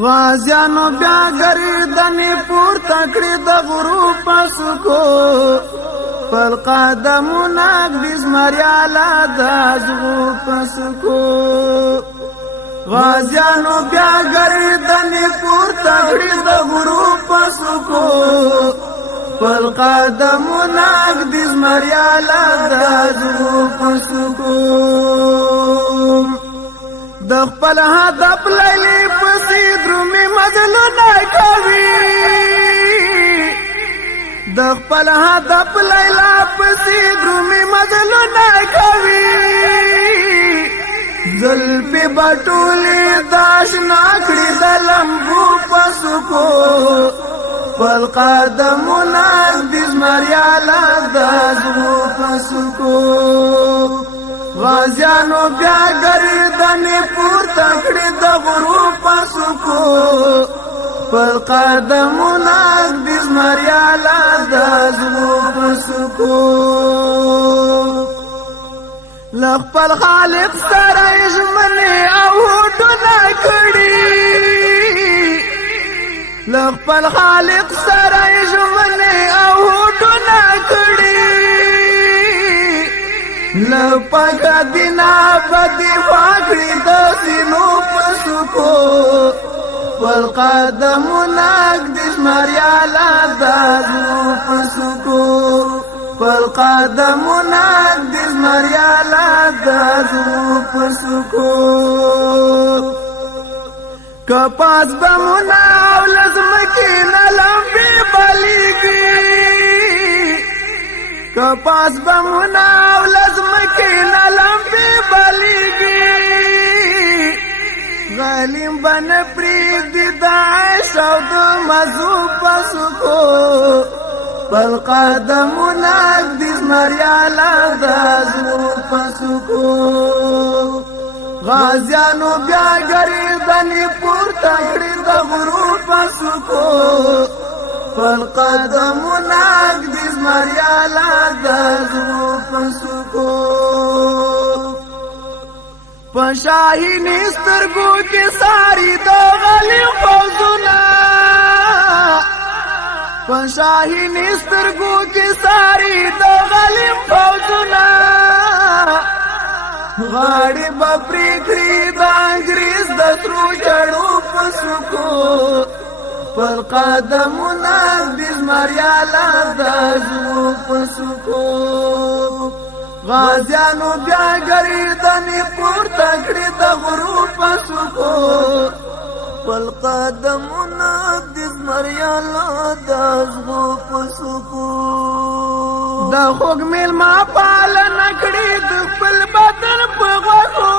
غازیانو بیا گردنې پورته کړې د غروب پسکو پر قدمونه ږدي زمریاله د ازغو پسکو غازیانو بیا گردنې پورته کړې د غروب پسکو پر قدمونه ږدي زمریاله د ازغو پسکو د خپل هدف لیلې پسې درومې مزلونه کوي د خپل هدف لیلا پسې درومې مزلونه کوي زلفې بټولې د اشنا کړي د لمبو پسکو پر قدمونه ږدي زمریاله د ازغو پسکو غازیانو بیا گردنې پورته کړې د غروب پسکو پر قدمونه ږدي زمریاله د ازغو پسکو له خپل خالق سره ژمنې او هوډونه کړي له خپل خالق سره ژمنې او هوډونه کړي لپاک دینا بدی فاکړي د سینو پسکو پر قدمونه ږدي زمریاله د ازغو پسکو پر قدمونه ږدي زمریاله د ازغو پسکو کپاس بمونه او لزمکې نه لمبې بلیږي کپاس بمونه او لزمکې نه لمبې بلیږي غلیم بن پرېږدي د عیش او د مزو پسکو پر قدمونه ږدي زمریاله د ازغو پسکو غازیانو بیا گردنې پورته کړې د غروب پسکو پر قدمونه ږدي زمریاله د ازغو پسکو په شاهیني سترګو کې ساري د غلیم فوزونه په شاهیني سترګو کې ساري د غلیم فوزونه غاړې به پرې کړي د انګریز د سرو چړو پسکو پر قدمونه ږدي زمریاله د ازغو پسکو غازیانو بیا گردنې پورته کړې د غروب پسکو پر قدمونه ږدي زمریاله د ازغو پسکو د خوږ میلمه پالنه کړې د خپل بدن په غوښو